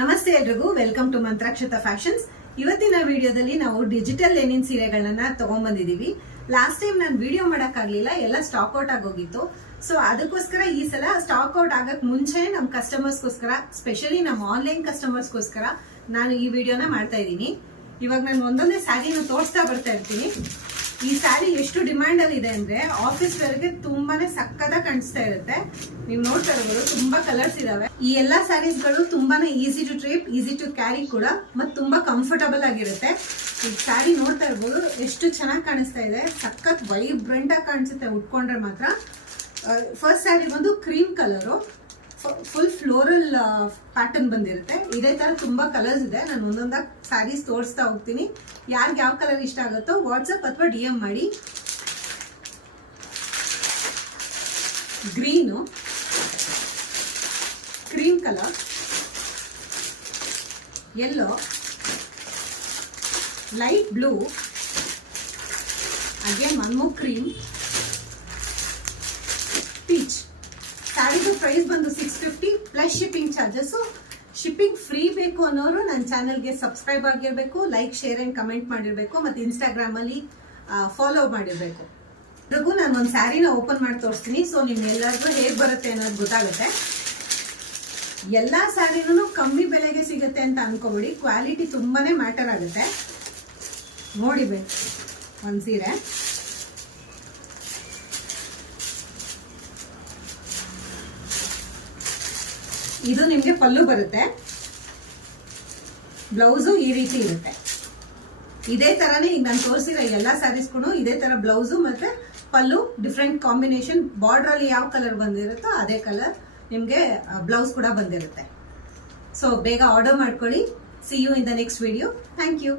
ನಮಸ್ತೆ ಎಲ್ರಿಗೂ, welcome to ಮಂತ್ರಾಕ್ಷತ fashions. ಇವತ್ತಿನ ವಿಡಿಯೋದಲ್ಲಿ ನಾವು ಡಿಜಿಟಲ್ ಲೆನಿನ್ ಸೀರೆಗಳನ್ನ ತಗೊಂಡ್ಬಂದಿದೀವಿ. ಲಾಸ್ಟ್ ಟೈಮ್ ನಾನು ವಿಡಿಯೋ ಮಾಡಕ್ಕಾಗ್ಲಿಲ್ಲ, ಎಲ್ಲ ಸ್ಟಾಕ್ ಔಟ್ ಆಗೋಗಿತ್ತು. ಸೊ ಅದಕ್ಕೋಸ್ಕರ ಈ ಸಲ ಸ್ಟಾಕ್ ಔಟ್ ಆಗಕ್ ಮುಂಚೆ ನಮ್ ಕಸ್ಟಮರ್ಸ್ಗೋಸ್ಕರ, ಸ್ಪೆಷಲಿ ನಮ್ಮ ಆನ್ಲೈನ್ ಕಸ್ಟಮರ್ಸ್ಗೋಸ್ಕರ ನಾನು ಈ ವಿಡಿಯೋನ ಮಾಡ್ತಾ ಇದ್ದೀನಿ. ಇವಾಗ ನಾನು ಒಂದೊಂದೇ ಸ್ಯಾರಿನ ತೋರಿಸ್ತಾ ಬರ್ತಾ ಇರ್ತೀನಿ. ಈ ಸ್ಯಾರಿ ಎಷ್ಟು ಡಿಮ್ಯಾಂಡ್ ಅಲ್ಲಿ ಇದೆ ಅಂದ್ರೆ ಆಫೀಸ್ ವೇರ್ಗೆ ತುಂಬಾನೇ ಸಕ್ಕದಾಗಿ ಕಾಣಿಸ್ತಾ ಇರುತ್ತೆ. ನೀವು ನೋಡ್ತಾ ಇರಬಹುದು, ತುಂಬಾ ಕಲರ್ಸ್ ಇದಾವೆ. ಈ ಎಲ್ಲಾ ಸ್ಯಾರೀಸ್ ಗಳು ತುಂಬಾನೇ easy to drape, easy to carry ಕೂಡ, ಮತ್ತೆ ತುಂಬಾ ಕಂಫರ್ಟಬಲ್ ಆಗಿರುತ್ತೆ. ಈ ಸ್ಯಾರಿ ನೋಡ್ತಾ ಇರಬಹುದು, ಎಷ್ಟು ಚೆನ್ನಾಗಿ ಕಾಣಿಸ್ತಾ ಇದೆ. ಸಖತ್ ವೈಬ್ರೆಂಟ್ ಆಗಿ ಕಾಣಿಸುತ್ತೆ ಉಟ್ಕೊಂಡ್ರೆ ಮಾತ್ರ. ಫಸ್ಟ್ ಸ್ಯಾರಿ ಬಂದು cream colour, full floral pattern ಬಂದಿರುತ್ತೆ. ಇದೇ ತರ ತುಂಬಾ ಕಲರ್ಸ್ ಇದೆ. ನಾನು ಒಂದೊಂದಾಗಿ ಸ್ಯಾರೀಸ್ ತೋರಿಸ್ತಾ ಹೋಗ್ತೀನಿ. ಯಾರಿಗೆ ಯಾವ ಕಲರ್ ಇಷ್ಟ ಆಗುತ್ತೋ ವಾಟ್ಸಪ್ ಅಥವಾ DM ಮಾಡಿ. Green, cream colour, yellow, light blue, again one more cream, peach. ಸ್ಯಾರಿದು ಪ್ರೈಸ್ ಬಂದು 650 plus shipping charges. Shipping free ಬೇಕು ಅನ್ನೋರು ನನ್ನ ಚಾನಲ್ಗೆ ಸಬ್ಸ್ಕ್ರೈಬ್ ಆಗಿರಬೇಕು, ಲೈಕ್, ಶೇರ್ ಅಂಡ್ ಕಮೆಂಟ್ ಮಾಡಿರಬೇಕು, ಮತ್ತೆ ಇನ್ಸ್ಟಾಗ್ರಾಮ್ ಅಲ್ಲಿ ಫಾಲೋ ಮಾಡಿರಬೇಕು. ಇದ್ರಿಗೂ ನಾನು ಒಂದು ಸ್ಯಾರಿನ ಓಪನ್ ಮಾಡಿ ತೋರಿಸ್ತೀನಿ. ಸೊ ನಿಮ್ಗೆಲ್ಲರಿಗೂ ಹೇಗೆ ಬರುತ್ತೆ ಅನ್ನೋದು ಗೊತ್ತಾಗುತ್ತೆ. ಎಲ್ಲಾ ಸ್ಯಾರಿನೂ ಕಮ್ಮಿ ಬೆಲೆಗೆ ಸಿಗುತ್ತೆ ಅಂತ ಅನ್ಕೋಬೇಡಿ, ಕ್ವಾಲಿಟಿ ತುಂಬಾನೇ ಮ್ಯಾಟರ್ ಆಗುತ್ತೆ. ನೋಡಿ ಒಂದು ಸೀರೆ, ಇದು ನಿಮ್ಗೆ ಪಲ್ಲು ಬರುತ್ತೆ. ಬ್ಲೌಸು ಈ ರೀತಿ ಇರುತ್ತೆ. ಇದೇ ತರನೇ ಈಗ ನಾನು ತೋರಿಸಿರೋ ಎಲ್ಲಾ ಸ್ಯಾರೀಸ್ಗೂ ಇದೇ ತರ ಬ್ಲೌಸು ಮತ್ತೆ ಪಲ್ಲು ಡಿಫ್ರೆಂಟ್ ಕಾಂಬಿನೇಷನ್. ಬಾರ್ಡರ್ ಅಲ್ಲಿ ಯಾವ ಕಲರ್ ಬಂದಿರುತ್ತೋ ಅದೇ ಕಲರ್ ನಿಮ್ಗೆ ಬ್ಲೌಸ್ ಕೂಡ ಬಂದಿರುತ್ತೆ. ಸೊ ಬೇಗ ಆರ್ಡರ್ ಮಾಡ್ಕೊಳ್ಳಿ. See you in the next video. Thank you.